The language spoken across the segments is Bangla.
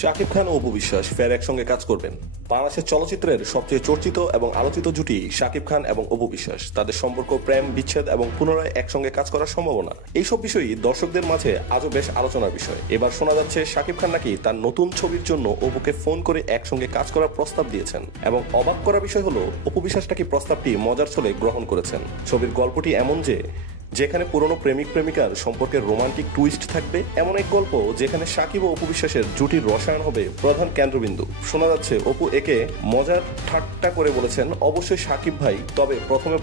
শাকিব খান ও অপু বিশ্বাস ফের একসঙ্গে কাজ করবেন। বাংলাদেশের চলচ্চিত্রের সবচেয়ে চর্চিত এবং আলোচিত জুটি শাকিব খান এবং অপু বিশ্বাস। তাদের সম্পর্ক, প্রেম, বিচ্ছেদ এবং পুনরায় একসঙ্গে কাজ করার সম্ভাবনা, এইসব বিষয়ই দর্শকদের মাঝে আজও বেশ আলোচনার বিষয়। এবার শোনা যাচ্ছে শাকিব খান নাকি তার নতুন ছবির জন্য অপুকে ফোন করে একসঙ্গে কাজ করার প্রস্তাব দিয়েছেন। এবং অবাক করা বিষয় হলো, অপু বিশ্বাস নাকি প্রস্তাবটি মজার ছলে গ্রহণ করেছেন। ছবির গল্পটি এমন যেখানে পুরনো প্রেমিক প্রেমিকার সম্পর্কের রোমান্টিক টুইস্ট থাকবে, এমন এক গল্প যেখানে শাকিব ও অপু বিশ্বাসের জুটির রসায়ন হবে প্রধান কেন্দ্রবিন্দু। শোনা যাচ্ছে অপু একে মজার ঠাট্টা করে বলেছেন, অবশ্যই শাকিব ভাই, তবে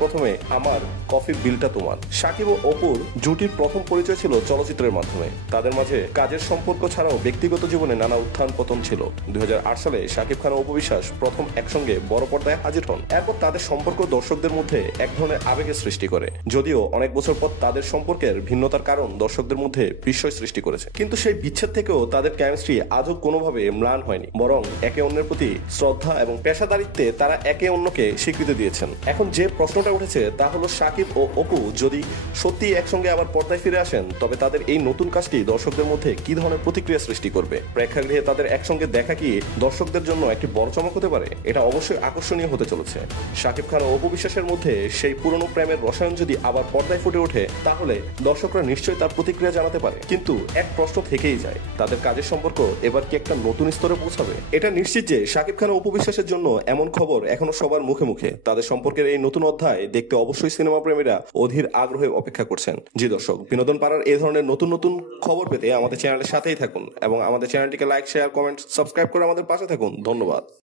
প্রথমে আমার কফির বিলটা তোমার। শাকিব ও অপুর জুটির প্রথম পরিচয় ছিল চলচ্চিত্রের মাধ্যমে। তাদের মাঝে কাজের সম্পর্ক ছাড়াও ব্যক্তিগত জীবনে নানা উত্থান পতন ছিল। 2008 সালে শাকিব খান ও অপু বিশ্বাস প্রথম একসঙ্গে বড় পর্দায় হাজির হন। এরপর তাদের সম্পর্ক দর্শকদের মধ্যে এক ধরনের আবেগের সৃষ্টি করে, যদিও অনেক বছর পর তাদের সম্পর্কের ভিন্নতার কারণ দর্শকদের মধ্যে বিস্ময় সৃষ্টি করেছে। কিন্তু সেই বিচ্ছেদ থেকেও তাদের কেমিস্ট্রি আজও কোনোভাবে ম্লান হয়নি, বরং একে অন্যের প্রতি শ্রদ্ধা এবং পেশাদারিত্বে তারা একে অন্যকে স্বীকৃতি দিয়েছেন। এখন যে প্রশ্নটা উঠেছে তা হলো, শাকিব ও অপু যদি সত্যি একসঙ্গে আবার পর্দায় ফিরে আসেন, তবে তাদের এই নতুন কাজটি দর্শকদের মধ্যে কি ধরনের প্রতিক্রিয়া সৃষ্টি করবে? প্রেক্ষাগৃহে তাদের একসঙ্গে দেখা কি দর্শকদের জন্য একটি বড় চমক হতে পারে? এটা অবশ্যই আকর্ষণীয় হতে চলেছে। শাকিব খান ও অপু বিশ্বাসের মধ্যে সেই পুরনো প্রেমের রসায়ন যদি আবার পর্দায় ফুটে ওঠে, তাহলে দর্শকরা নিশ্চয়ই তার প্রতিক্রিয়া জানাতে পারে। কিন্তু এক প্রশ্ন থেকেই যায়, তাদের কাজের সম্পর্ক এবার কি একটা নতুন স্তরে পৌঁছাবে? এটা নিশ্চিত যে শাকিব খান ও অপু বিশ্বাসের জন্য এমন খবর এখনো সবার মুখে মুখে। তাদের সম্পর্কের এই নতুন অধ্যায় দেখতে অবশ্যই সিনেমা প্রেমীরা অধীর আগ্রহে অপেক্ষা করছেন। জি দর্শক, বিনোদন পাড়ার এই ধরনের নতুন নতুন খবর পেতে আমাদের চ্যানেলের সাথেই থাকুন এবং আমাদের চ্যানেলটিকে লাইক, শেয়ার, কমেন্ট, সাবস্ক্রাইব করে আমাদের পাশে থাকুন। ধন্যবাদ।